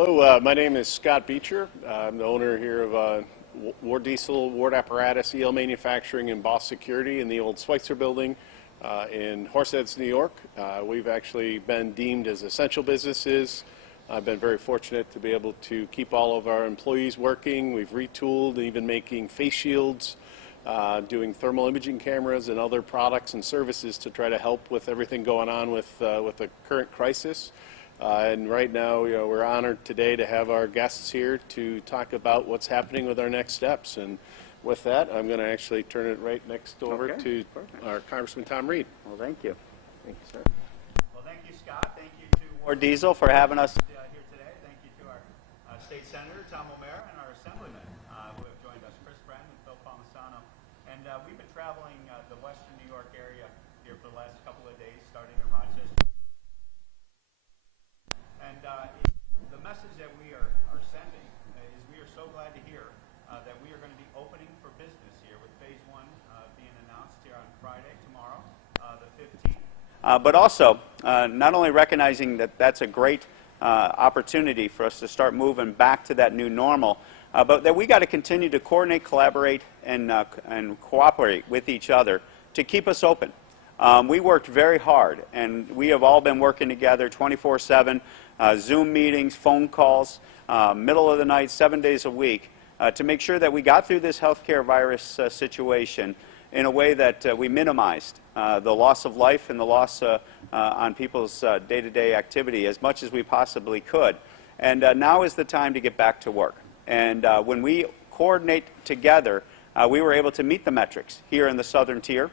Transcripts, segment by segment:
Hello, my name is Scott Beecher. I'm the owner here of Ward Diesel, Ward Apparatus, EL Manufacturing, and Boss Security in the old Schweitzer building in Horseheads, New York. We've actually been deemed as essential businesses. I've been very fortunate to be able to keep all of our employees working. We've retooled, even making face shields, doing thermal imaging cameras and other products and services to try to help with everything going on with the current crisis. And right now, we're honored today to have our guests here to talk about what's happening with our next steps. And with that, I'm going to actually turn it right next over to our Congressman Tom Reed. Well, thank you. Thank you, sir. Well, thank you, Scott. Thank you to Ward Diesel for having us here today. Thank you to our State Senator, Tom O'Meara, and our Assemblymen who have joined us, Chris Brennan and Phil Palmisano. And we've been traveling the western New York area here for the last couple of days, starting in Rochester. And the message that we are sending is we are so glad to hear that we are going to be opening for business here with Phase 1 being announced here on Friday, tomorrow, the 15th. But also, not only recognizing that that's a great opportunity for us to start moving back to that new normal, but that we got to continue to coordinate, collaborate, and cooperate with each other to keep us open. We worked very hard, and we have all been working together 24/7, Zoom meetings, phone calls, middle of the night, 7 days a week, to make sure that we got through this healthcare virus situation in a way that we minimized the loss of life and the loss on people's day-to-day activity as much as we possibly could. And now is the time to get back to work. And when we coordinate together, we were able to meet the metrics here in the southern tier.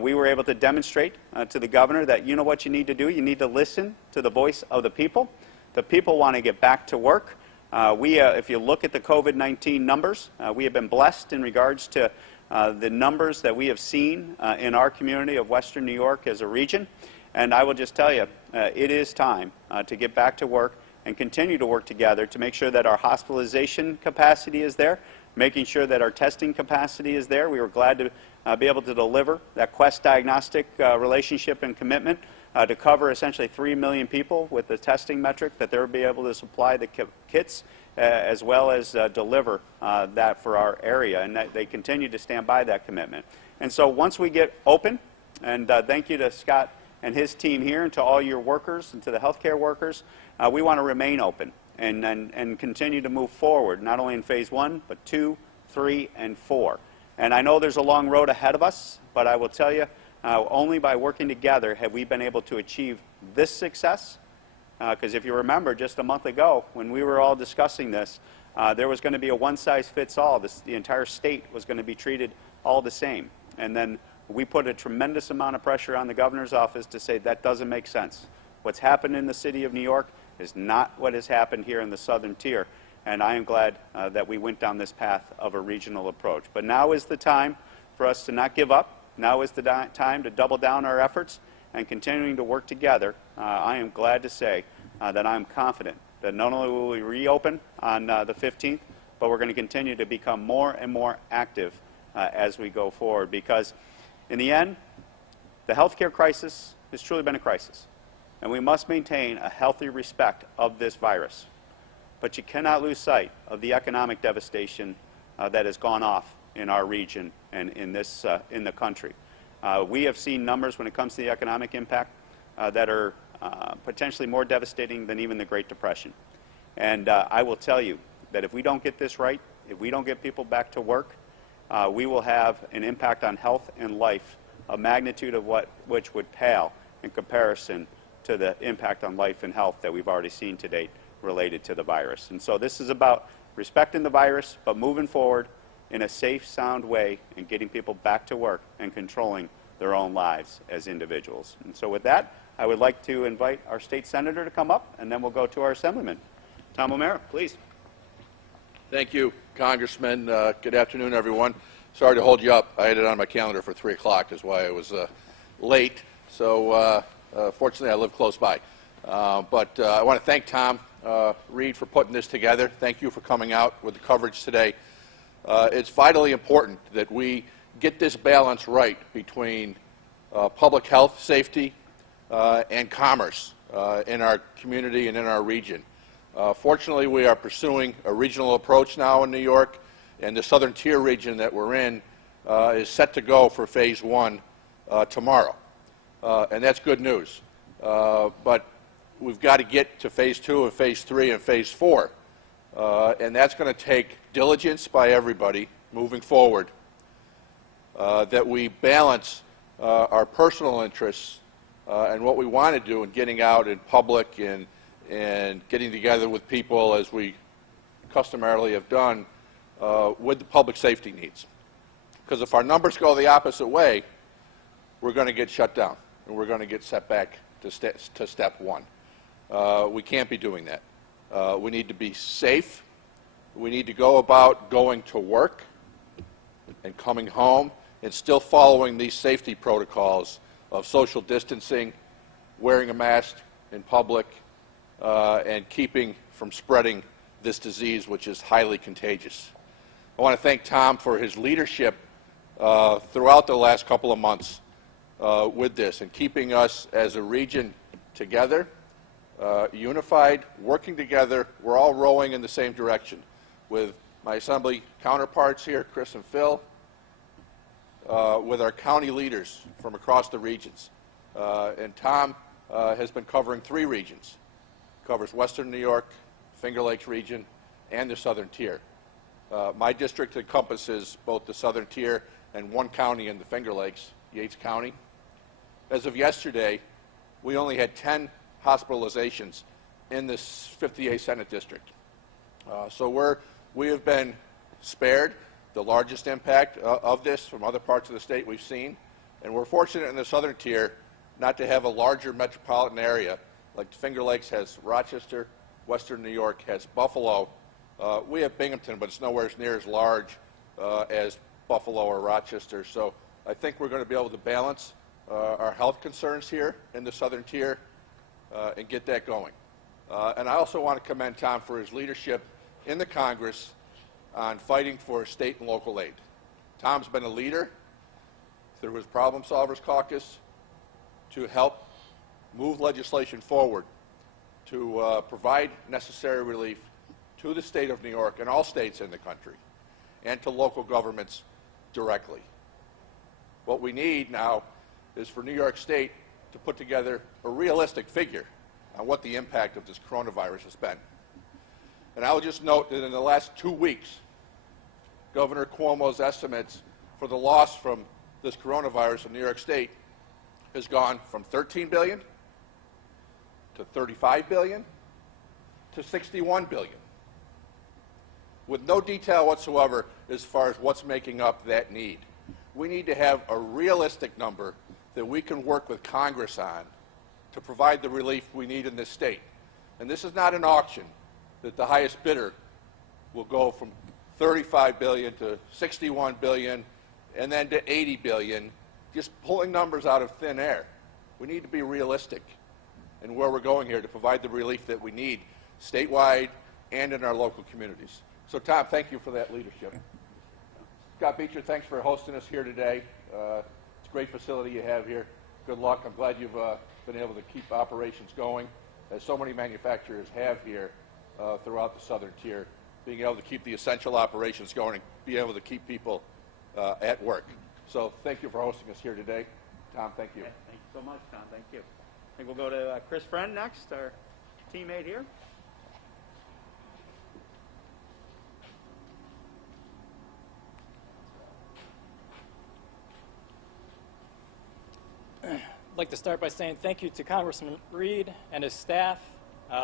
We were able to demonstrate to the governor that you know what you need to do. You need to listen to the voice of the people. The people want to get back to work. If you look at the COVID-19 numbers, we have been blessed in regards to the numbers that we have seen in our community of Western New York as a region. And I will just tell you, it is time to get back to work and continue to work together to make sure that our hospitalization capacity is there, making sure that our testing capacity is there. We were glad to be able to deliver that Quest Diagnostic relationship and commitment to cover essentially 3 million people with the testing metric, that they'll be able to supply the kits as well as deliver that for our area, and that they continue to stand by that commitment. And so once we get open, and thank you to Scott and his team here, and to all your workers and to the healthcare workers, we want to remain open and continue to move forward, not only in Phase 1, but 2, 3, and 4. And I know there's a long road ahead of us, but I will tell you, only by working together have we been able to achieve this success. Because if you remember, just a month ago, when we were all discussing this, there was going to be a one-size-fits-all. The entire state was going to be treated all the same. And then we put a tremendous amount of pressure on the governor's office to say that doesn't make sense. What's happened in the city of New York is not what has happened here in the southern tier. And I am glad that we went down this path of a regional approach. But now is the time for us to not give up. Now is the time to double down our efforts and continuing to work together. I am glad to say that I'm confident that not only will we reopen on the 15th, but we're going to continue to become more and more active as we go forward. Because in the end, the healthcare crisis has truly been a crisis. And we must maintain a healthy respect of this virus. But you cannot lose sight of the economic devastation that has gone off in our region and in the country. We have seen numbers when it comes to the economic impact that are potentially more devastating than even the Great Depression. And I will tell you that if we don't get this right, if we don't get people back to work, we will have an impact on health and life, a magnitude of which would pale in comparison to the impact on life and health that we've already seen to date related to the virus. And so this is about respecting the virus, but moving forward in a safe, sound way and getting people back to work and controlling their own lives as individuals. And so with that, I would like to invite our state senator to come up, and then we'll go to our assemblyman. Tom O'Meara, please. Thank you, Congressman. Good afternoon, everyone. Sorry to hold you up. I had it on my calendar for 3 o'clock, is why I was late. So fortunately, I live close by. But I want to thank Tom Reed for putting this together. Thank you for coming out with the coverage today. It's vitally important that we get this balance right between public health, safety, and commerce in our community and in our region. Fortunately, we are pursuing a regional approach now in New York, and the Southern Tier region that we're in is set to go for Phase 1 tomorrow. And that's good news. But we've got to get to Phase 2 and Phase 3 and Phase 4. And that's going to take diligence by everybody moving forward, that we balance our personal interests and what we want to do in getting out in public and getting together with people as we customarily have done with the public safety needs. Because if our numbers go the opposite way, we're going to get shut down and we're going to get set back to step one. We can't be doing that. We need to be safe. We need to go about going to work and coming home and still following these safety protocols of social distancing, wearing a mask in public, and keeping from spreading this disease, which is highly contagious. I want to thank Tom for his leadership throughout the last couple of months with this and keeping us as a region together, unified, working together. We're all rowing in the same direction with my Assembly counterparts here, Chris and Phil, with our county leaders from across the regions. And Tom has been covering 3 regions. Covers Western New York, Finger Lakes region, and the Southern Tier. My district encompasses both the Southern Tier and 1 county in the Finger Lakes, Yates County. As of yesterday, we only had 10 hospitalizations in this 58 Senate district. So we have been spared the largest impact of this from other parts of the state we've seen. And we're fortunate in the Southern Tier not to have a larger metropolitan area like Finger Lakes has Rochester, Western New York has Buffalo. We have Binghamton, but it's nowhere near as large as Buffalo or Rochester. So I think we're going to be able to balance our health concerns here in the Southern Tier and get that going. And I also want to commend Tom for his leadership in the Congress on fighting for state and local aid. Tom's been a leader through his Problem Solvers Caucus to help move legislation forward to provide necessary relief to the state of New York and all states in the country and to local governments directly. What we need now is for New York State to put together a realistic figure on what the impact of this coronavirus has been. And I will just note that in the last 2 weeks, Governor Cuomo's estimates for the loss from this coronavirus in New York State has gone from $13 billion to $35 billion to $61 billion, with no detail whatsoever as far as what's making up that need. We need to have a realistic number that we can work with Congress on to provide the relief we need in this state. And this is not an auction that the highest bidder will go from $35 billion to $61 billion and then to $80 billion, just pulling numbers out of thin air. We need to be realistic in where we're going here to provide the relief that we need statewide and in our local communities. So, Tom, thank you for that leadership. Scott Beecher, thanks for hosting us here today. It's a great facility you have here. Good luck. I'm glad you've been able to keep operations going, as so many manufacturers have here throughout the Southern Tier, being able to keep the essential operations going and be able to keep people at work. So thank you for hosting us here today. Tom, thank you. Yeah, thank you so much, Tom. Thank you. I think we'll go to Chris Friend next, our teammate here. I'd like to start by saying thank you to Congressman Reed and his staff.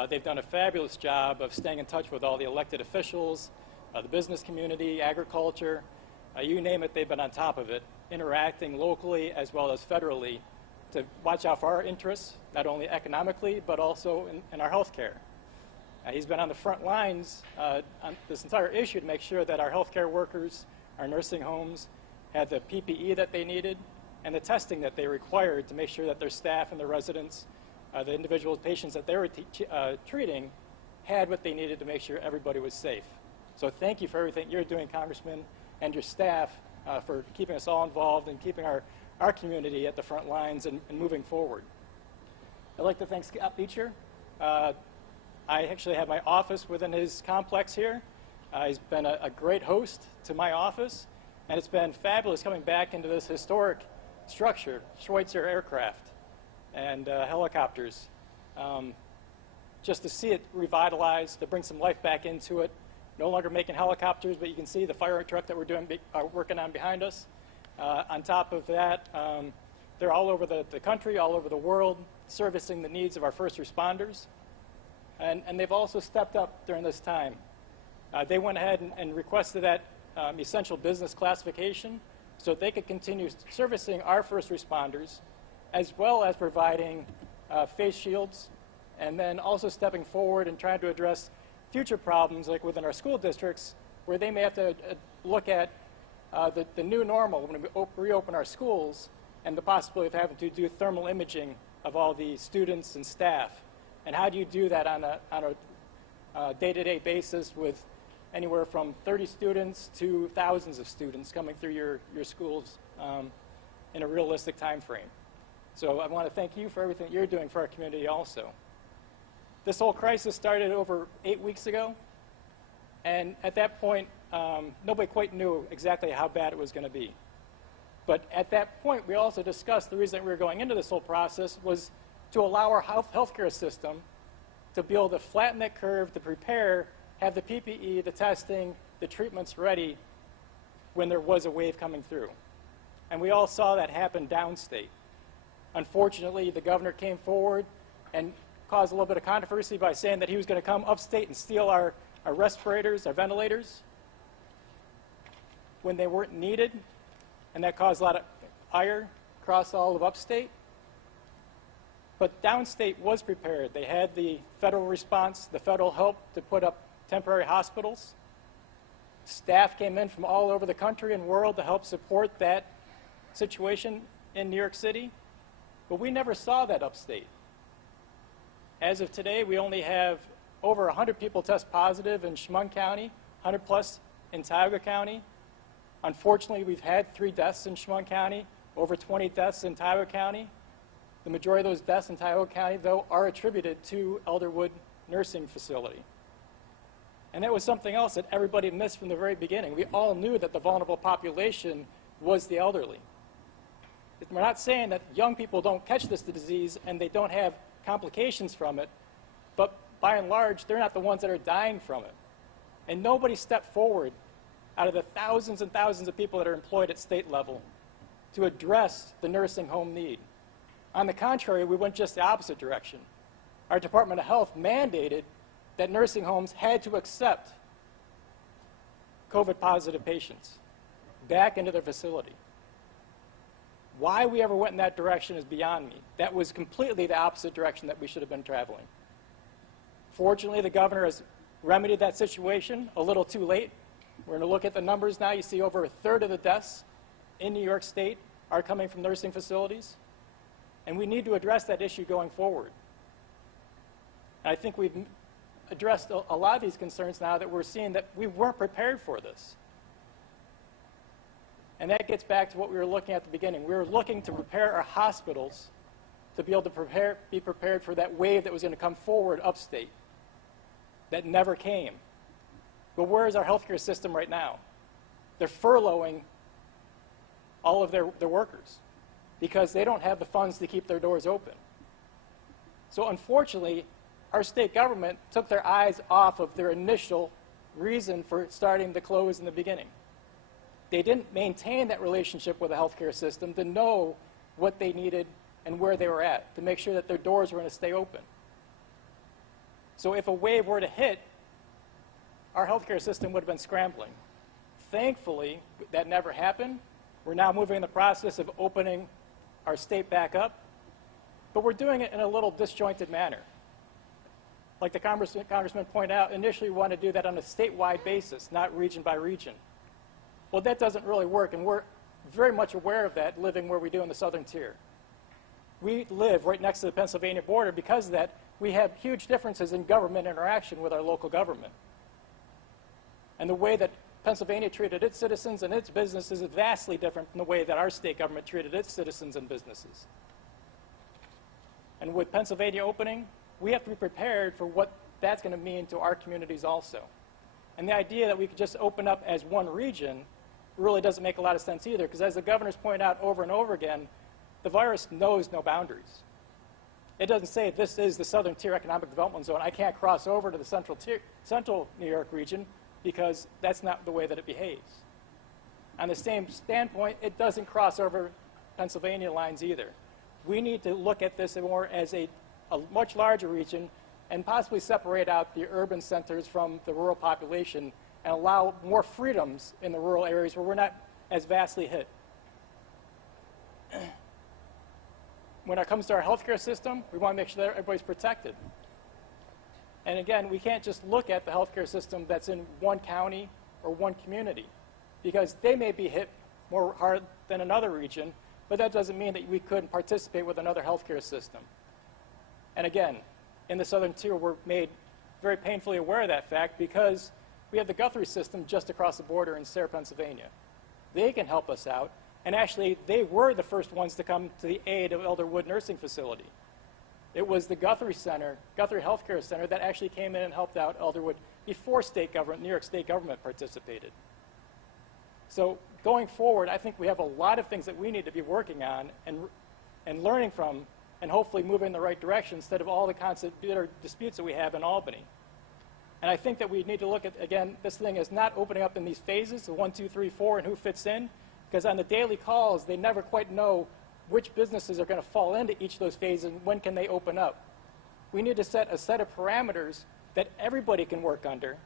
They've done a fabulous job of staying in touch with all the elected officials, the business community, agriculture, you name it, they've been on top of it, interacting locally as well as federally to watch out for our interests, not only economically, but also in our health care. He's been on the front lines on this entire issue to make sure that our healthcare workers, our nursing homes, had the PPE that they needed and the testing that they required to make sure that their staff and their residents, the individual patients that they were treating, had what they needed to make sure everybody was safe. So thank you for everything you're doing, Congressman, and your staff for keeping us all involved and keeping our community at the front lines and moving forward. I'd like to thank Scott Beecher. I actually have my office within his complex here. He's been a great host to my office, and it's been fabulous coming back into this historic structure, Schweitzer aircraft and helicopters. Just to see it revitalized, to bring some life back into it. No longer making helicopters, but you can see the fire truck that we're working on behind us. On top of that, they're all over the country, all over the world, servicing the needs of our first responders. And they've also stepped up during this time. They went ahead and requested that essential business classification so that they could continue servicing our first responders, as well as providing face shields, and then also stepping forward and trying to address future problems like within our school districts where they may have to look at the new normal when we reopen our schools and the possibility of having to do thermal imaging of all the students and staff. And how do you do that on a day-to-day basis with anywhere from 30 students to thousands of students coming through your schools in a realistic time frame? So I want to thank you for everything you're doing for our community also. This whole crisis started over 8 weeks ago, and at that point, nobody quite knew exactly how bad it was going to be. But at that point, we also discussed the reason that we were going into this whole process was to allow our healthcare system to be able to flatten that curve, to prepare, have the PPE, the testing, the treatments ready when there was a wave coming through. And we all saw that happen downstate. Unfortunately, the governor came forward and caused a little bit of controversy by saying that he was going to come upstate and steal our respirators, our ventilators, when they weren't needed, and that caused a lot of ire across all of upstate. But downstate was prepared. They had the federal response, the federal help to put up temporary hospitals. Staff came in from all over the country and world to help support that situation in New York City, but we never saw that upstate. As of today, we only have over 100 people test positive in Chemung County, 100 plus in Tioga County. Unfortunately, we've had 3 deaths in Chemung County, over 20 deaths in Tioga County. The majority of those deaths in Tioga County, though, are attributed to Elderwood Nursing Facility. And that was something else that everybody missed from the very beginning. We all knew that the vulnerable population was the elderly. We're not saying that young people don't catch this disease and they don't have complications from it, but by and large, they're not the ones that are dying from it. And nobody stepped forward out of the thousands and thousands of people that are employed at state level to address the nursing home need. On the contrary, we went just the opposite direction. Our Department of Health mandated that nursing homes had to accept COVID-positive patients back into their facility. Why we ever went in that direction is beyond me. That was completely the opposite direction that we should have been traveling. Fortunately, the governor has remedied that situation a little too late. We're going to look at the numbers now. You see over 1/3 of the deaths in New York State are coming from nursing facilities. And we need to address that issue going forward. And I think we've addressed a lot of these concerns now that we're seeing that we weren't prepared for this. And that gets back to what we were looking at the beginning. We were looking to prepare our hospitals to be able to be prepared for that wave that was going to come forward upstate that never came. But where is our healthcare system right now? They're furloughing all of their workers because they don't have the funds to keep their doors open. So unfortunately, our state government took their eyes off of their initial reason for starting to close in the beginning. They didn't maintain that relationship with the healthcare system to know what they needed and where they were at, to make sure that their doors were going to stay open. So if a wave were to hit, our healthcare system would have been scrambling. Thankfully, that never happened. We're now moving in the process of opening our state back up, but we're doing it in a little disjointed manner. Like the congressman pointed out, initially we want to do that on a statewide basis, not region by region. Well, that doesn't really work, and we're very much aware of that living where we do in the southern tier. We live right next to the Pennsylvania border. Because of that, we have huge differences in government interaction with our local government. And the way that Pennsylvania treated its citizens and its businesses is vastly different from the way that our state government treated its citizens and businesses. And with Pennsylvania opening, we have to be prepared for what that's going to mean to our communities also. And the idea that we could just open up as one region really doesn't make a lot of sense either, because as the governor's pointed out over and over again, the virus knows no boundaries. It doesn't say this is the Southern Tier Economic Development Zone. I can't cross over to the Central New York region because that's not the way that it behaves. On the same standpoint, it doesn't cross over Pennsylvania lines either. We need to look at this more as a much larger region and possibly separate out the urban centers from the rural population and allow more freedoms in the rural areas where we're not as vastly hit. When it comes to our healthcare system, we want to make sure that everybody's protected. And again, we can't just look at the healthcare system that's in one county or one community, because they may be hit more hard than another region, but that doesn't mean that we couldn't participate with another healthcare system. And again, in the Southern Tier, we're made very painfully aware of that fact because we have the Guthrie system just across the border in Sayre, Pennsylvania. They can help us out, and actually, they were the first ones to come to the aid of Elderwood Nursing Facility. It was the Guthrie Center, Guthrie Healthcare Center, that actually came in and helped out Elderwood before state government, New York State government participated. So going forward, I think we have a lot of things that we need to be working on and learning from, and hopefully moving in the right direction instead of all the constant bitter disputes that we have in Albany. And I think that we need to look at, again, this thing is not opening up in these phases, the 1, 2, 3, 4, and who fits in, because on the daily calls, they never quite know which businesses are going to fall into each of those phases and when can they open up. We need to set a set of parameters that everybody can work under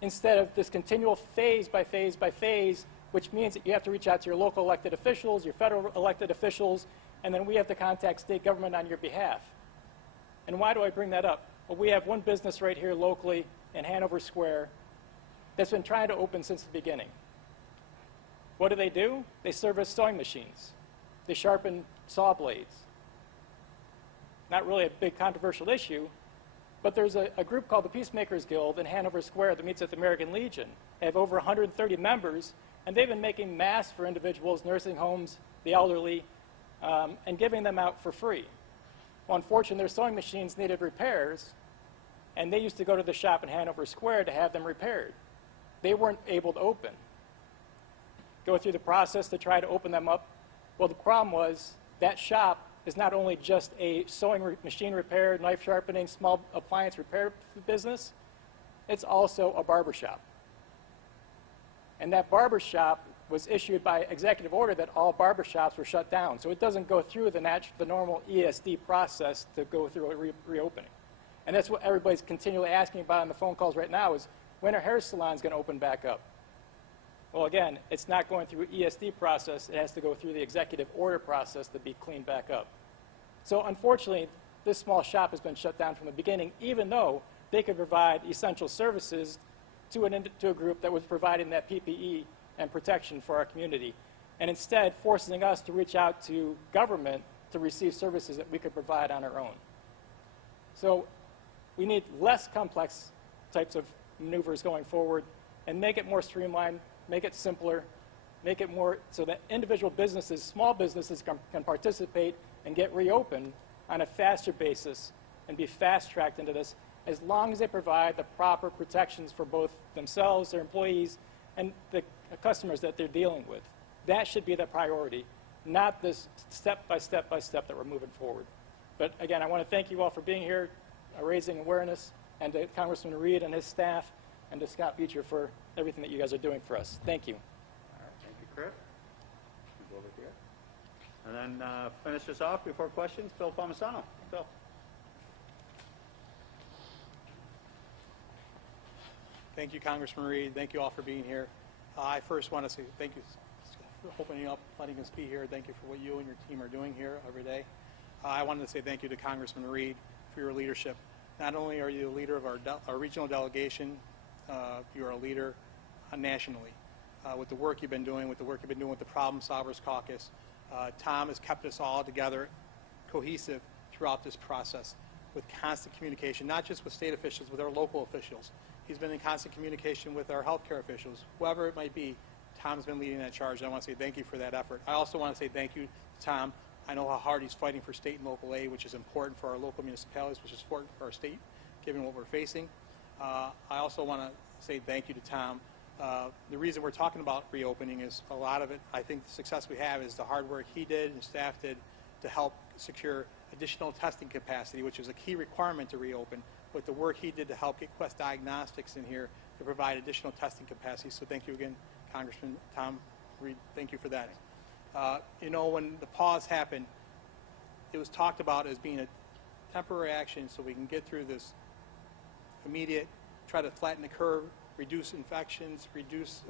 instead of this continual phase by phase by phase, which means that you have to reach out to your local elected officials, your federal elected officials, and then we have to contact state government on your behalf. And why do I bring that up? Well, we have one business right here locally in Hanover Square that's been trying to open since the beginning. What do? They service sewing machines. They sharpen saw blades. Not really a big controversial issue, but there's a group called the Peacemakers Guild in Hanover Square that meets at the American Legion. They have over 130 members, and they've been making masks for individuals, nursing homes, the elderly, and giving them out for free. Well, unfortunately, their sewing machines needed repairs, and they used to go to the shop in Hanover Square to have them repaired. They weren't able to open. Go through the process to try to open them up. Well, the problem was that shop is not only just a sewing machine repair, knife sharpening, small appliance repair business, it's also a barber shop. And that barber shop was issued by executive order that all barber shops were shut down. So it doesn't go through the normal ESD process to go through a reopening. And that's what everybody's continually asking about on the phone calls right now is, when are hair salons going to open back up? Well, again, it's not going through ESD process. It has to go through the executive order process to be cleaned back up. So unfortunately, this small shop has been shut down from the beginning, even though they could provide essential services to a group that was providing that PPE and protection for our community, and instead forcing us to reach out to government to receive services that we could provide on our own. So we need less complex types of maneuvers going forward and make it more streamlined, make it simpler, make it more so that individual businesses, small businesses can participate and get reopened on a faster basis and be fast-tracked into this as long as they provide the proper protections for both themselves, their employees, and the customers that they're dealing with. That should be the priority, not this step by step by step that we're moving forward. But again, I want to thank you all for being here, raising awareness, and to Congressman Reed and his staff, and to Scott Beecher for everything that you guys are doing for us. Thank you. All right, thank you, Chris. Go over here. And then finish this off before questions, Phil Palmisano. Phil. Thank you, Congressman Reed. Thank you all for being here. I first want to say thank you for opening up, letting us be here. Thank you for what you and your team are doing here every day. I wanted to say thank you to Congressman Reed for your leadership. Not only are you the leader of our regional delegation, you are a leader nationally. With the work you've been doing, with the Problem Solvers Caucus, Tom has kept us all together, cohesive throughout this process, with constant communication, not just with state officials, with our local officials. He's been in constant communication with our healthcare officials, whoever it might be. Tom's been leading that charge, and I want to say thank you for that effort. I also want to say thank you to Tom. I know how hard he's fighting for state and local aid, which is important for our local municipalities, which is important for our state given what we're facing. I also want to say thank you to Tom. The reason we're talking about reopening is a lot of it, I think the success we have is the hard work he did and staff did to help secure additional testing capacity, which is a key requirement to reopen, but the work he did to help get Quest Diagnostics in here to provide additional testing capacity. So thank you again, Congressman Tom Reed. Thank you for that. You know, when the pause happened, it was talked about as being a temporary action so we can get through this immediate, try to flatten the curve, reduce infections, reduce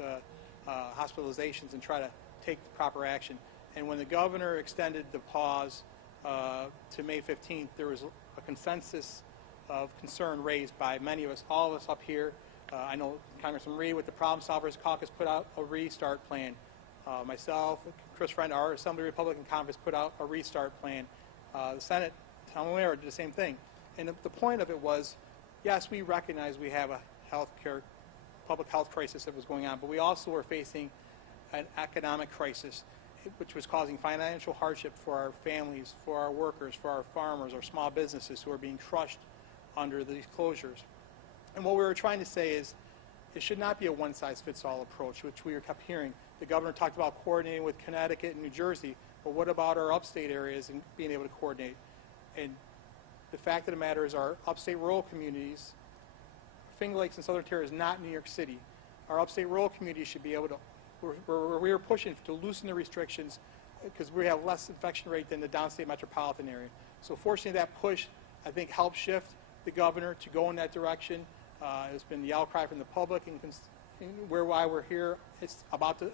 hospitalizations, and try to take the proper action. And when the governor extended the pause to May 15th, there was a consensus of concern raised by many of us, all of us up here. I know Congressman Reed with the Problem Solvers Caucus put out a restart plan. Myself, Chris Friend, our Assembly Republican Conference put out a restart plan. The Senate, Tom O'Mara did the same thing. And the point of it was, yes, we recognize we have a public health crisis that was going on, but we also were facing an economic crisis, which was causing financial hardship for our families, for our workers, for our farmers, our small businesses who are being crushed under these closures. And what we were trying to say is it should not be a one-size-fits-all approach, which we kept hearing. The governor talked about coordinating with Connecticut and New Jersey, but what about our upstate areas and being able to coordinate? And the fact of the matter is our upstate rural communities, Finger Lakes and Southern Tier is not New York City. Our upstate rural communities should be able to, we were pushing to loosen the restrictions because we have less infection rate than the downstate metropolitan area. So fortunately that push, I think, helped shift the governor to go in that direction. It's been the outcry from the public, and why we're here, it's about to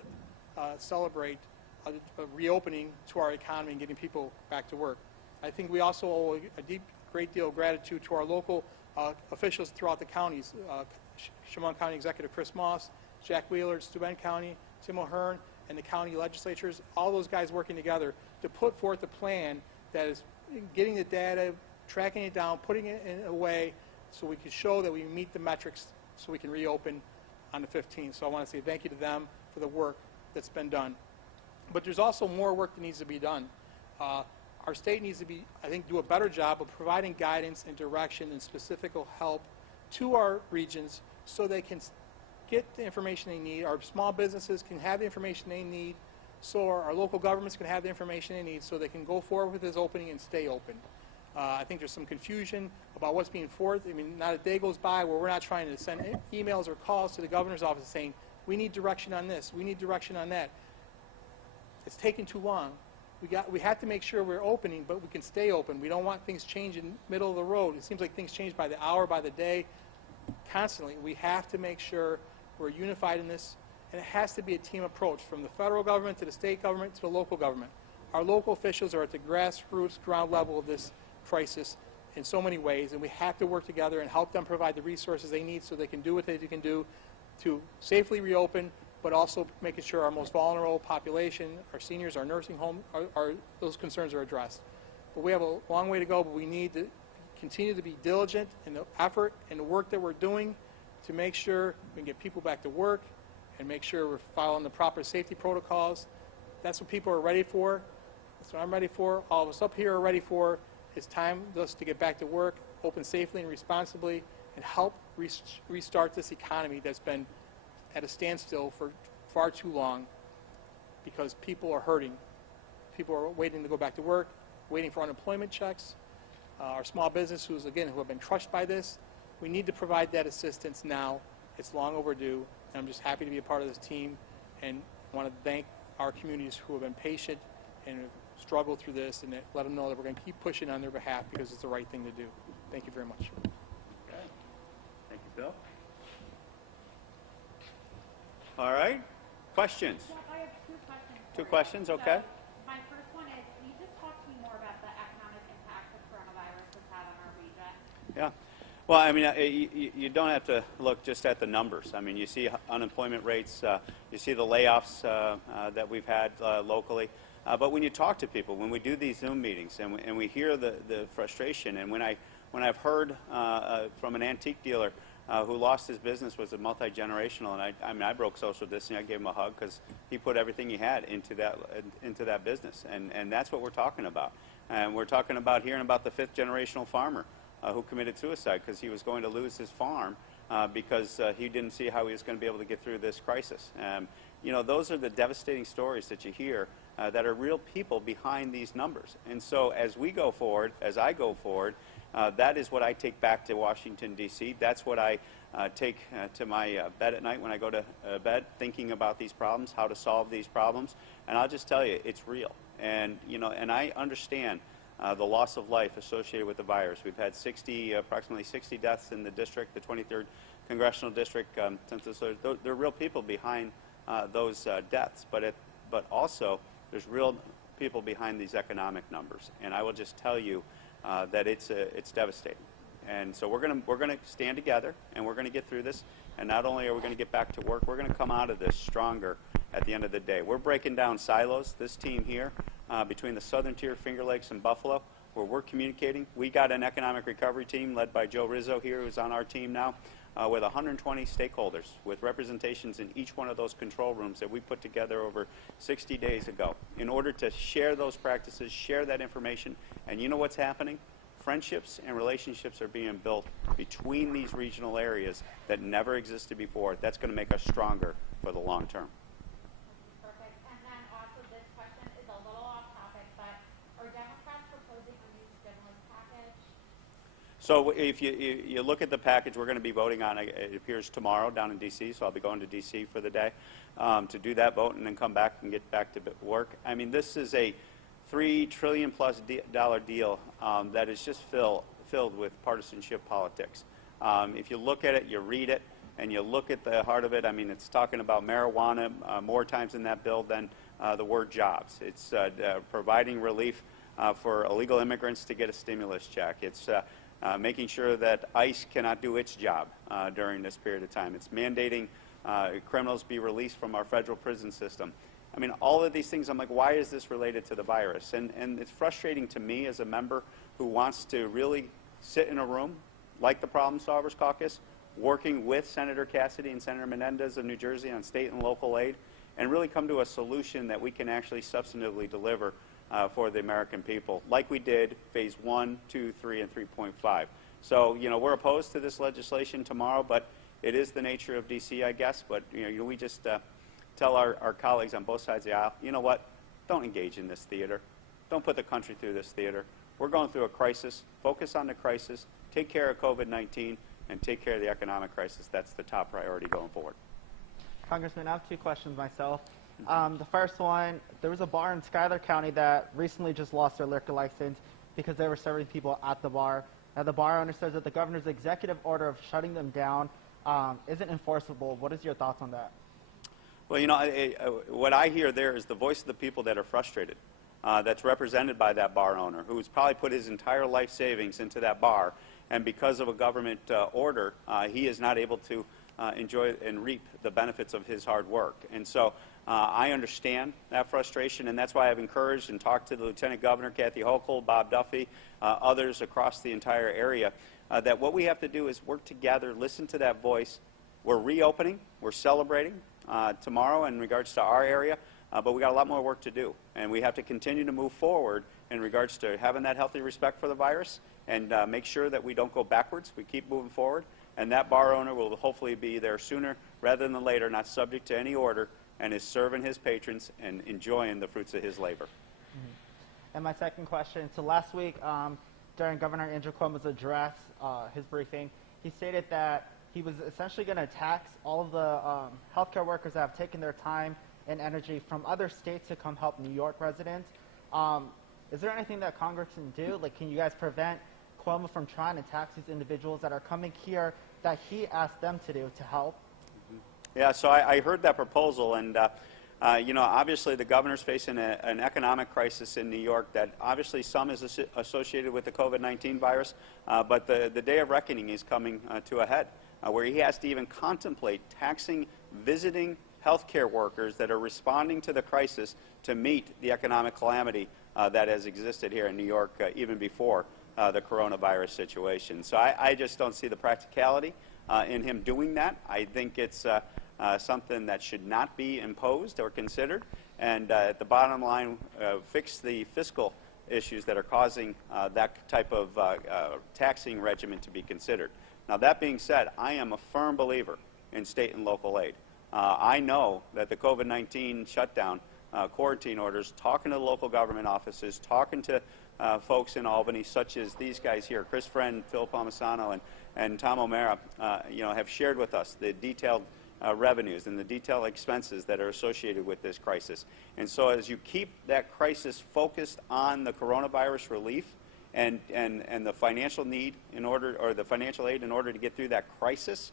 celebrate a reopening to our economy and getting people back to work. I think we also owe a great deal of gratitude to our local officials throughout the counties, Chemung County Executive Chris Moss, Jack Wheeler, Steuben County, Tim O'Hearn, and the county legislatures, all those guys working together to put forth a plan that is getting the data, tracking it down, putting it in a way so we can show that we meet the metrics so we can reopen on the 15th. So I want to say thank you to them for the work that's been done. But there's also more work that needs to be done. Our state needs to be, I think, do a better job of providing guidance and direction and specific help to our regions so they can get the information they need. Our small businesses can have the information they need, so our local governments can have the information they need so they can go forward with this opening and stay open. I think there's some confusion about what's being forth. I mean, not a day goes by where we're not trying to send emails or calls to the governor's office saying, we need direction on this, we need direction on that. It's taking too long. We have to make sure we're opening, but we can stay open. We don't want things changing in the middle of the road. It seems like things change by the hour, by the day, constantly. We have to make sure we're unified in this, and it has to be a team approach from the federal government to the state government to the local government. Our local officials are at the grassroots, ground level of this crisis in so many ways, and we have to work together and help them provide the resources they need so they can do what they can do to safely reopen, but also making sure our most vulnerable population, our seniors, our nursing home, those concerns are addressed. But we have a long way to go, but we need to continue to be diligent in the effort and the work that we're doing to make sure we can get people back to work and make sure we're following the proper safety protocols. That's what people are ready for. That's what I'm ready for. All of us up here are ready for. It's time for us to get back to work, open safely and responsibly, and help restart this economy that's been at a standstill for far too long because people are hurting. People are waiting to go back to work, waiting for unemployment checks. Our small business who have been crushed by this, we need to provide that assistance now. It's long overdue, and I'm just happy to be a part of this team and want to thank our communities who have been patient and have struggled through this, and let them know that we're going to keep pushing on their behalf because it's the right thing to do. Thank you very much. Okay. Thank you, Bill. All right. Questions? Yeah, I have two questions. Two for you. questions, okay. So my first one is, can you just talk to me more about the economic impact the coronavirus has had on our region? Yeah. Well, I mean, you don't have to look just at the numbers. I mean, you see unemployment rates, you see the layoffs that we've had locally. But when you talk to people, when we do these Zoom meetings and we hear the frustration, and when I've heard from an antique dealer who lost his business, was a multi-generational, and I broke social distancing. I gave him a hug because he put everything he had into that business, and that's what we're talking about. And we're talking about hearing about the fifth generational farmer who committed suicide because he was going to lose his farm because he didn't see how he was going to be able to get through this crisis. You know, those are the devastating stories that you hear that are real people behind these numbers. And so as we go forward, as I go forward, that is what I take back to Washington, D.C. That's what I take to my bed at night when I go to bed, thinking about these problems, how to solve these problems. And I'll just tell you, it's real. And, you know, and I understand the loss of life associated with the virus. We've had approximately 60 deaths in the district, the 23rd Congressional District. There are real people behind those deaths, but also there's real people behind these economic numbers. And I will just tell you that it's devastating. And so we're gonna stand together, and we're gonna get through this. And not only are we gonna get back to work, we're gonna come out of this stronger at the end of the day. We're breaking down silos. This team here, between the Southern Tier, Finger Lakes, and Buffalo, where we're communicating. We got an economic recovery team led by Joe Rizzo here, who's on our team now, with 120 stakeholders, with representations in each one of those control rooms that we put together over 60 days ago in order to share those practices, share that information. And you know what's happening? Friendships and relationships are being built between these regional areas that never existed before. That's going to make us stronger for the long term. Perfect. And then also this question is a little off topic, but are Democrats proposing a new stimulus package? So if you look at the package we're going to be voting on, it appears tomorrow down in D.C., so I'll be going to D.C. for the day to do that vote and then come back and get back to work. I mean, this is a $3 trillion+ deal that is just filled with partisanship politics. If you look at it, you read it, and you look at the heart of it, I mean, it's talking about marijuana more times in that bill than the word jobs. It's providing relief for illegal immigrants to get a stimulus check. It's making sure that ICE cannot do its job during this period of time. It's mandating criminals be released from our federal prison system. I mean, all of these things, I'm like, why is this related to the virus? And it's frustrating to me as a member who wants to really sit in a room, like the Problem Solvers Caucus, working with Senator Cassidy and Senator Menendez of New Jersey on state and local aid, and really come to a solution that we can actually substantively deliver for the American people, like we did phase 1, 2, 3, and 3.5. So, you know, we're opposed to this legislation tomorrow, but it is the nature of D.C., I guess. But, you know, we just tell our colleagues on both sides of the aisle, you know what, don't engage in this theater. Don't put the country through this theater. We're going through a crisis. Focus on the crisis. Take care of COVID-19 and take care of the economic crisis. That's the top priority going forward. Congressman, I have two questions myself. The first one, there was a bar in Schuyler County that recently just lost their liquor license because they were serving people at the bar. Now, the bar owner says that the governor's executive order of shutting them down isn't enforceable. What is your thoughts on that? Well, you know, what I hear there is the voice of the people that are frustrated. That's represented by that bar owner, who's probably put his entire life savings into that bar, and because of a government order, he is not able to enjoy and reap the benefits of his hard work. And so I understand that frustration, and that's why I've encouraged and talked to the Lieutenant Governor, Kathy Hochul, Bob Duffy, others across the entire area, that what we have to do is work together, listen to that voice. We're reopening, we're celebrating tomorrow in regards to our area, but we got a lot more work to do, and we have to continue to move forward in regards to having that healthy respect for the virus and make sure that we don't go backwards. We keep moving forward, and that bar owner will hopefully be there sooner rather than later, not subject to any order, and is serving his patrons and enjoying the fruits of his labor. Mm-hmm. And my second question, so last week during Governor Andrew Cuomo's address, his briefing, he stated that he was essentially going to tax all of the healthcare workers that have taken their time and energy from other states to come help New York residents. Is there anything that Congress can do? Like, can you guys prevent Cuomo from trying to tax these individuals that are coming here that he asked them to do to help? Yeah, so I heard that proposal, and you know, obviously the governor's facing an economic crisis in New York that obviously some is associated with the COVID-19 virus, but the day of reckoning is coming to a head, where he has to even contemplate taxing visiting healthcare workers that are responding to the crisis to meet the economic calamity that has existed here in New York even before the coronavirus situation. So I just don't see the practicality in him doing that. I think it's something that should not be imposed or considered. And at the bottom line, fix the fiscal issues that are causing that type of taxing regimen to be considered. Now, that being said, I am a firm believer in state and local aid. I know that the COVID-19 shutdown, quarantine orders, talking to the local government offices, talking to folks in Albany, such as these guys here, Chris Friend, Phil Palmisano, and Tom O'Mara, have shared with us the detailed revenues and the detailed expenses that are associated with this crisis. And so as you keep that crisis focused on the coronavirus relief and the financial need in order, or the financial aid in order to get through that crisis,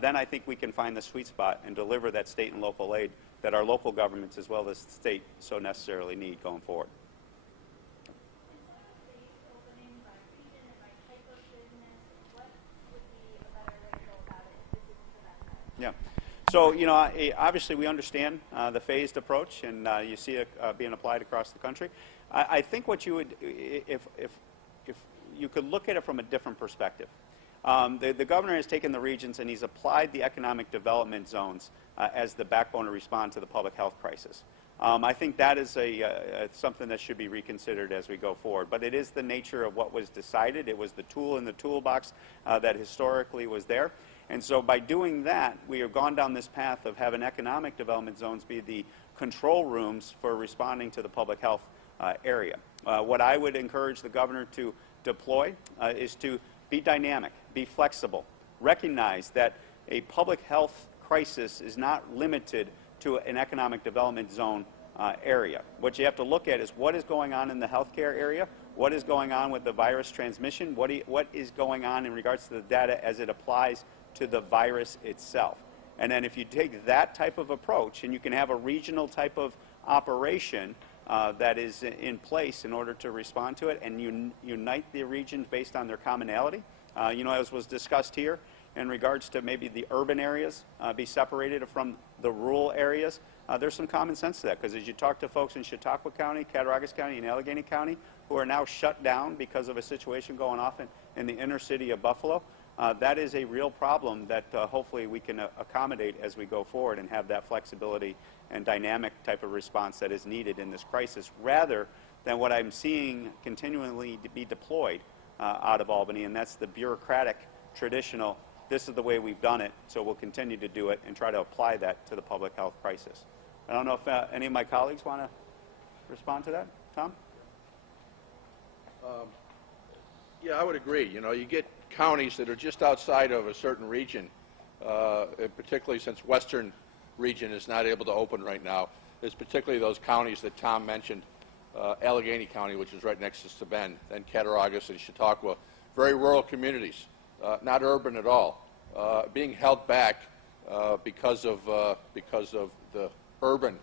then I think we can find the sweet spot and deliver that state and local aid that our local governments as well as the state so necessarily need going forward. Yeah. So, obviously we understand the phased approach, and you see it being applied across the country. I think what you would, if you could look at it from a different perspective. The governor has taken the regions and he's applied the economic development zones as the backbone to respond to the public health crisis. I think that is something that should be reconsidered as we go forward. But it is the nature of what was decided. It was the tool in the toolbox that historically was there. And so by doing that, we have gone down this path of having economic development zones be the control rooms for responding to the public health area. What I would encourage the governor to deploy is to be dynamic, be flexible, recognize that a public health crisis is not limited to an economic development zone area. What you have to look at is what is going on in the healthcare area, what is going on with the virus transmission, what is going on in regards to the data as it applies to the virus itself. And then if you take that type of approach and you can have a regional type of operation that is in place in order to respond to it and unite the regions based on their commonality, as was discussed here in regards to maybe the urban areas be separated from the rural areas, there's some common sense to that, because as you talk to folks in Chautauqua County, Cattaraugus County, and Allegheny County who are now shut down because of a situation going off in the inner city of Buffalo, that is a real problem that hopefully we can accommodate as we go forward and have that flexibility and dynamic type of response that is needed in this crisis, rather than what I'm seeing continually to be deployed out of Albany, and that's the bureaucratic, traditional, this is the way we've done it, so we'll continue to do it and try to apply that to the public health crisis. I don't know if any of my colleagues want to respond to that. Tom? Yeah, I would agree. You get counties that are just outside of a certain region, particularly since Western region is not able to open right now. It's particularly those counties that Tom mentioned, Allegheny County, which is right next to Sabine, then Cattaraugus and Chautauqua, very rural communities, not urban at all, being held back because of the urban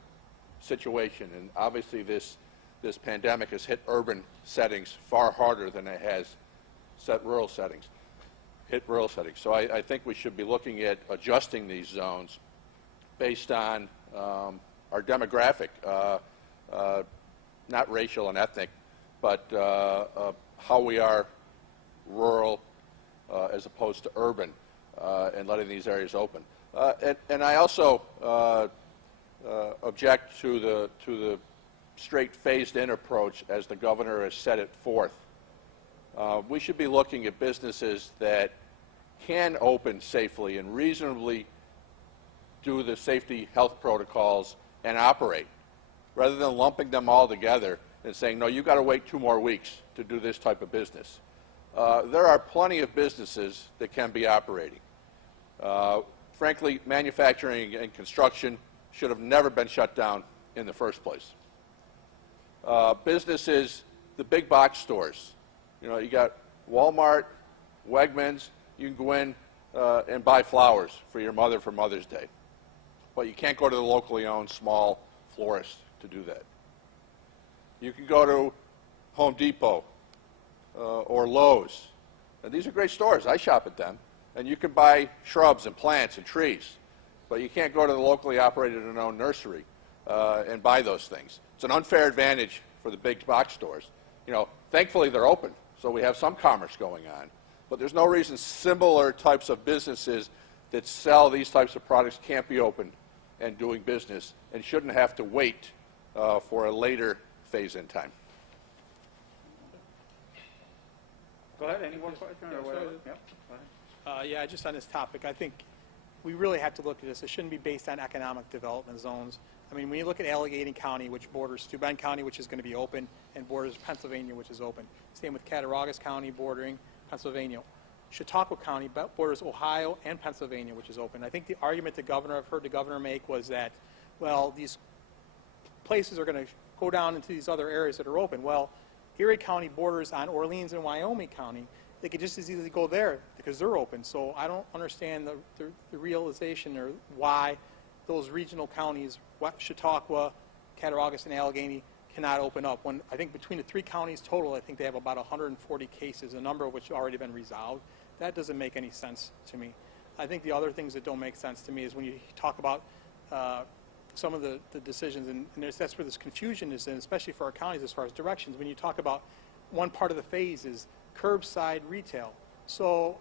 situation. And obviously this pandemic has hit urban settings far harder than it has hit rural settings. So I think we should be looking at adjusting these zones based on our demographic, not racial and ethnic, but how we are rural as opposed to urban, and letting these areas open. And I also object to the straight phased-in approach as the governor has set it forth. We should be looking at businesses that can open safely and reasonably do the safety health protocols and operate, rather than lumping them all together and saying, no, you've got to wait 2 more weeks to do this type of business. There are plenty of businesses that can be operating. Frankly, manufacturing and construction should have never been shut down in the first place. Businesses, the big box stores, you got Walmart, Wegmans, you can go in and buy flowers for your mother for Mother's Day. But you can't go to the locally owned small florist to do that. You can go to Home Depot or Lowe's. And these are great stores. I shop at them. And you can buy shrubs and plants and trees. But you can't go to the locally operated and owned nursery and buy those things. It's an unfair advantage for the big box stores. Thankfully they're open, so we have some commerce going on. But there's no reason similar types of businesses that sell these types of products can't be open and doing business and shouldn't have to wait for a later phase in time. Go ahead, any more questions or whatever? Yep, go ahead. Yeah, just on this topic, I think we really have to look at this. It shouldn't be based on economic development zones. I mean, when you look at Allegheny County, which borders Steuben County, which is going to be open, and borders Pennsylvania, which is open. Same with Cattaraugus County, bordering Pennsylvania. Chautauqua County borders Ohio and Pennsylvania, which is open. I think the argument I've heard the governor make was that, well, these places are going to go down into these other areas that are open. Well, Erie County borders on Orleans and Wyoming County. They could just as easily go there because they're open. So I don't understand the realization or why those regional counties, Chautauqua, Cattaraugus, and Allegheny, cannot open up. When I think between the three counties total, I think they have about 140 cases, a number of which have already been resolved. That doesn't make any sense to me. I think the other things that don't make sense to me is when you talk about some of the decisions, and that's where this confusion is, and especially for our counties as far as directions. When you talk about one part of the phase is curbside retail. So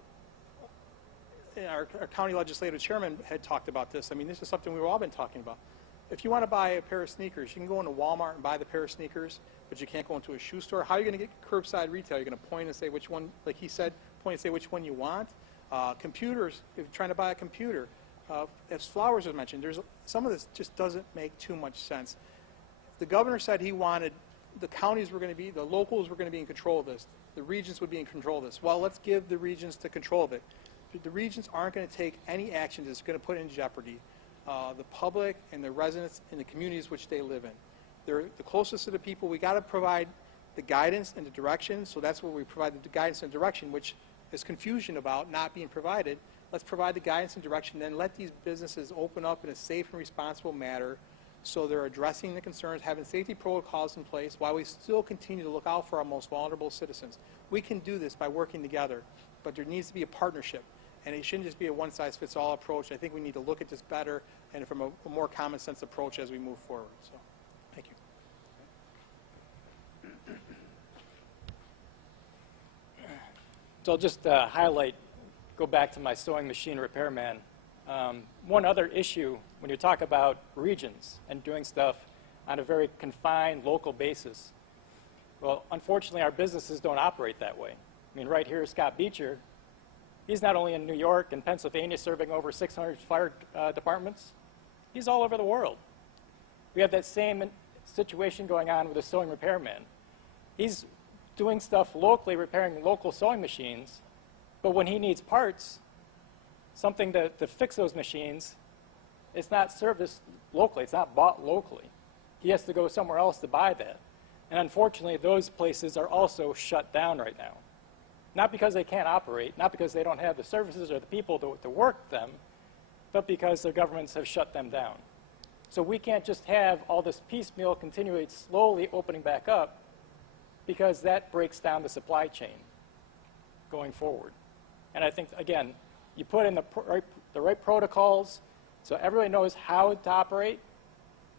our county legislative chairman had talked about this. I mean, this is something we've all been talking about. If you want to buy a pair of sneakers, you can go into Walmart and buy the pair of sneakers, but you can't go into a shoe store. How are you going to get curbside retail? You're going to point and say which one, like he said, point and say which one you want. Computers, if you're trying to buy a computer, as Flowers was mentioned, some of this just doesn't make too much sense. The governor said he wanted the counties were going to be, the locals were going to be in control of this. The regions would be in control of this. Well, let's give the regions the control of it. The regions aren't going to take any action that's going to put in jeopardy the public and the residents in the communities which they live in. They're the closest to the people. We got to provide the guidance and the direction. So that's where we provide the guidance and direction, which is confusion about not being provided. Let's provide the guidance and direction, then let these businesses open up in a safe and responsible manner so they're addressing the concerns, having safety protocols in place while we still continue to look out for our most vulnerable citizens. We can do this by working together, but there needs to be a partnership. And it shouldn't just be a one-size-fits-all approach. I think we need to look at this better and from a more common-sense approach as we move forward. So, thank you. So I'll just highlight, go back to my sewing machine repairman. One other issue when you talk about regions and doing stuff on a very confined local basis. Well, unfortunately, our businesses don't operate that way. I mean, right here, Scott Beecher, he's not only in New York and Pennsylvania serving over 600 fire departments, he's all over the world. We have that same situation going on with a sewing repairman. He's doing stuff locally, repairing local sewing machines, but when he needs parts, something to fix those machines, it's not serviced locally, it's not bought locally. He has to go somewhere else to buy that. And unfortunately, those places are also shut down right now. Not because they can't operate, not because they don't have the services or the people to work them, but because their governments have shut them down. So we can't just have all this piecemeal continually slowly opening back up, because that breaks down the supply chain going forward. And I think, again, you put in the right protocols so everybody knows how to operate.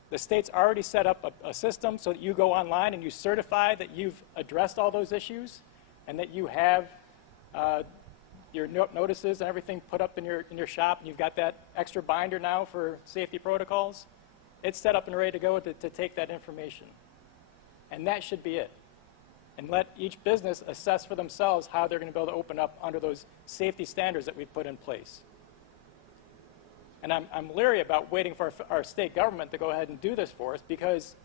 The state's already set up a system so that you go online and you certify that you've addressed all those issues and that you have your notices and everything put up in your shop, and you've got that extra binder now for safety protocols. It's set up and ready to go to take that information. And that should be it. And let each business assess for themselves how they're going to be able to open up under those safety standards that we've put in place. And I'm leery about waiting for our state government to go ahead and do this for us, because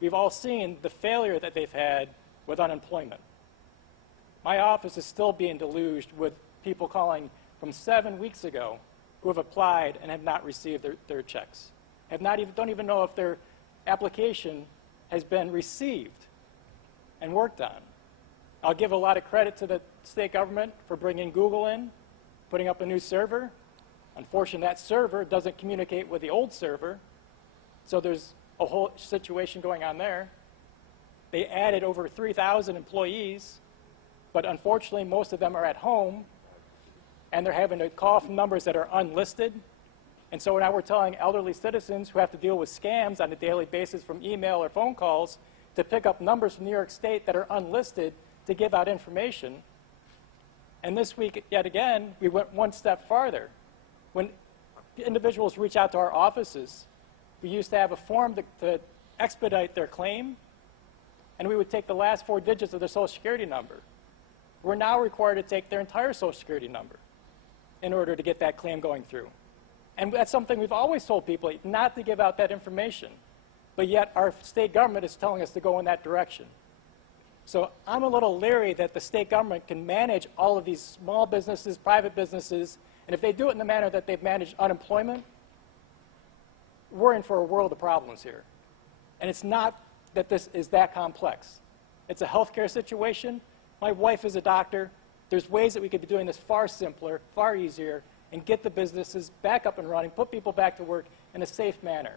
we've all seen the failure that they've had with unemployment. My office is still being deluged with people calling from 7 weeks ago who have applied and have not received their checks, don't even know if their application has been received and worked on. I'll give a lot of credit to the state government for bringing Google in, putting up a new server. Unfortunately, that server doesn't communicate with the old server, so there's a whole situation going on there. They added over 3,000 employees, but unfortunately, most of them are at home, and they're having to call from numbers that are unlisted. And so now we're telling elderly citizens who have to deal with scams on a daily basis from email or phone calls to pick up numbers from New York State that are unlisted to give out information. And this week, yet again, we went one step farther. When individuals reach out to our offices, we used to have a form to expedite their claim, and we would take the last 4 digits of their Social Security number. we're now required to take their entire Social Security number in order to get that claim going through. And that's something we've always told people not to give out that information. But yet our state government is telling us to go in that direction. So I'm a little leery that the state government can manage all of these small businesses, private businesses, and if they do it in the manner that they've managed unemployment, we're in for a world of problems here. And it's not that this is that complex. It's a healthcare situation. My wife is a doctor. There's ways that we could be doing this far simpler, far easier, and get the businesses back up and running, put people back to work in a safe manner.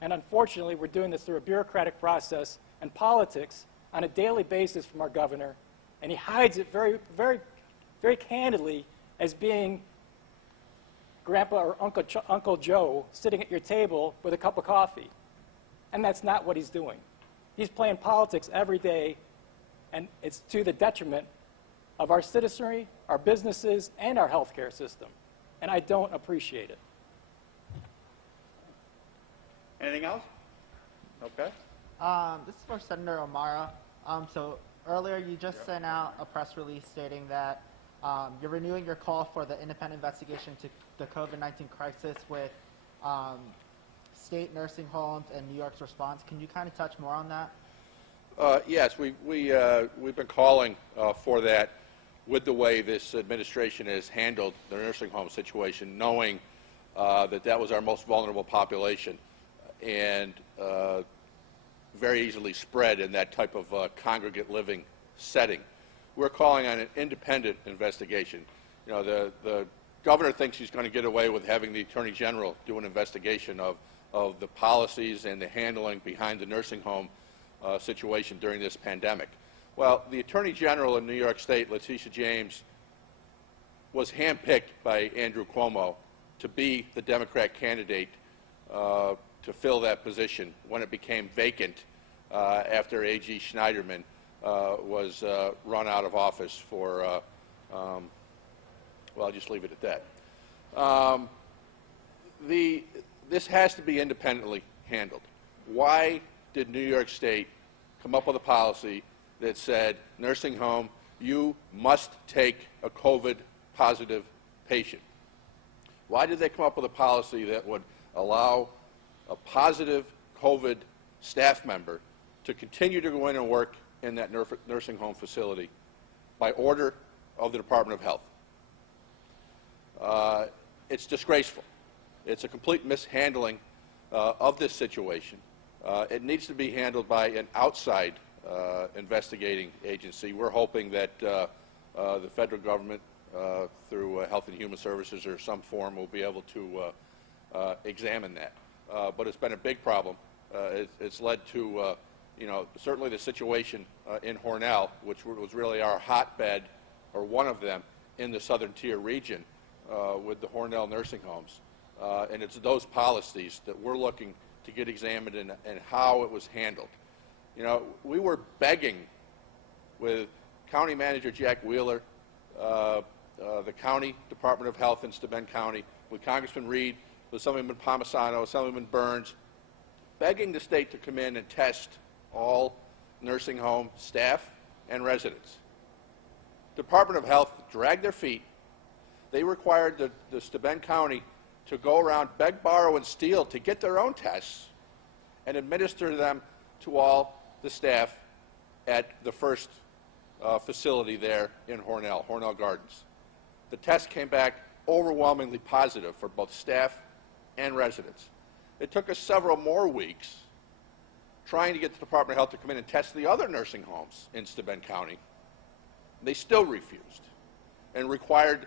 And unfortunately, we're doing this through a bureaucratic process and politics on a daily basis from our governor, and he hides it very, very, very candidly as being Grandpa or Uncle Joe sitting at your table with a cup of coffee. And that's not what he's doing. He's playing politics every day, and it's to the detriment of our citizenry, our businesses, and our healthcare system. And I don't appreciate it. Anything else? Okay. This is for Senator O'Mara. So earlier you just sent out a press release stating that you're renewing your call for the independent investigation to the COVID-19 crisis with state nursing homes and New York's response. Can you kind of touch more on that? Yes, we've been calling for that with the way this administration has handled the nursing home situation, knowing that was our most vulnerable population and very easily spread in that type of congregate living setting. We're calling on an independent investigation. You know, the governor thinks he's going to get away with having the Attorney General do an investigation of the policies and the handling behind the nursing home situation during this pandemic. Well, the Attorney General in New York State, Letitia James, was handpicked by Andrew Cuomo to be the Democrat candidate to fill that position when it became vacant after A.G. Schneiderman was run out of office for, well, I'll just leave it at that. This has to be independently handled. Why did New York State come up with a policy that said, nursing home, you must take a COVID-positive patient? Why did they come up with a policy that would allow a positive COVID staff member to continue to go in and work in that nursing home facility by order of the Department of Health? It's disgraceful. It's a complete mishandling of this situation. It needs to be handled by an outside investigating agency. We're hoping that the federal government, through Health and Human Services or some form, will be able to examine that. But it's been a big problem. It's led to, you know, certainly the situation in Hornell, which was really our hotbed, or one of them, in the Southern Tier region with the Hornell nursing homes. And it's those policies that we're looking to get examined and how it was handled. You know, we were begging with County Manager Jack Wheeler, the County Department of Health in Steuben County, with Congressman Reed, with Assemblyman Palmisano, Assemblyman Burns, begging the state to come in and test all nursing home staff and residents. Department of Health dragged their feet. They required the Steuben County to go around, beg, borrow, and steal to get their own tests and administer them to all the staff at the first facility there in Hornell Gardens. The test came back overwhelmingly positive for both staff and residents. It took us several more weeks trying to get the Department of Health to come in and test the other nursing homes in Steuben County. They still refused and required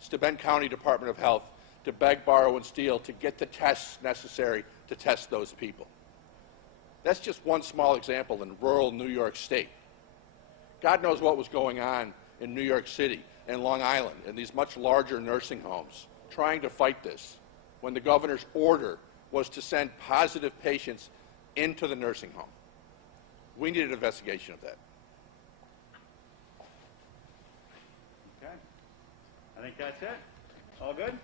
Steuben County Department of Health to beg, borrow, and steal to get the tests necessary to test those people. That's just one small example in rural New York State. God knows what was going on in New York City and Long Island and these much larger nursing homes trying to fight this when the governor's order was to send positive patients into the nursing home. We need an investigation of that. Okay. I think that's it. All good?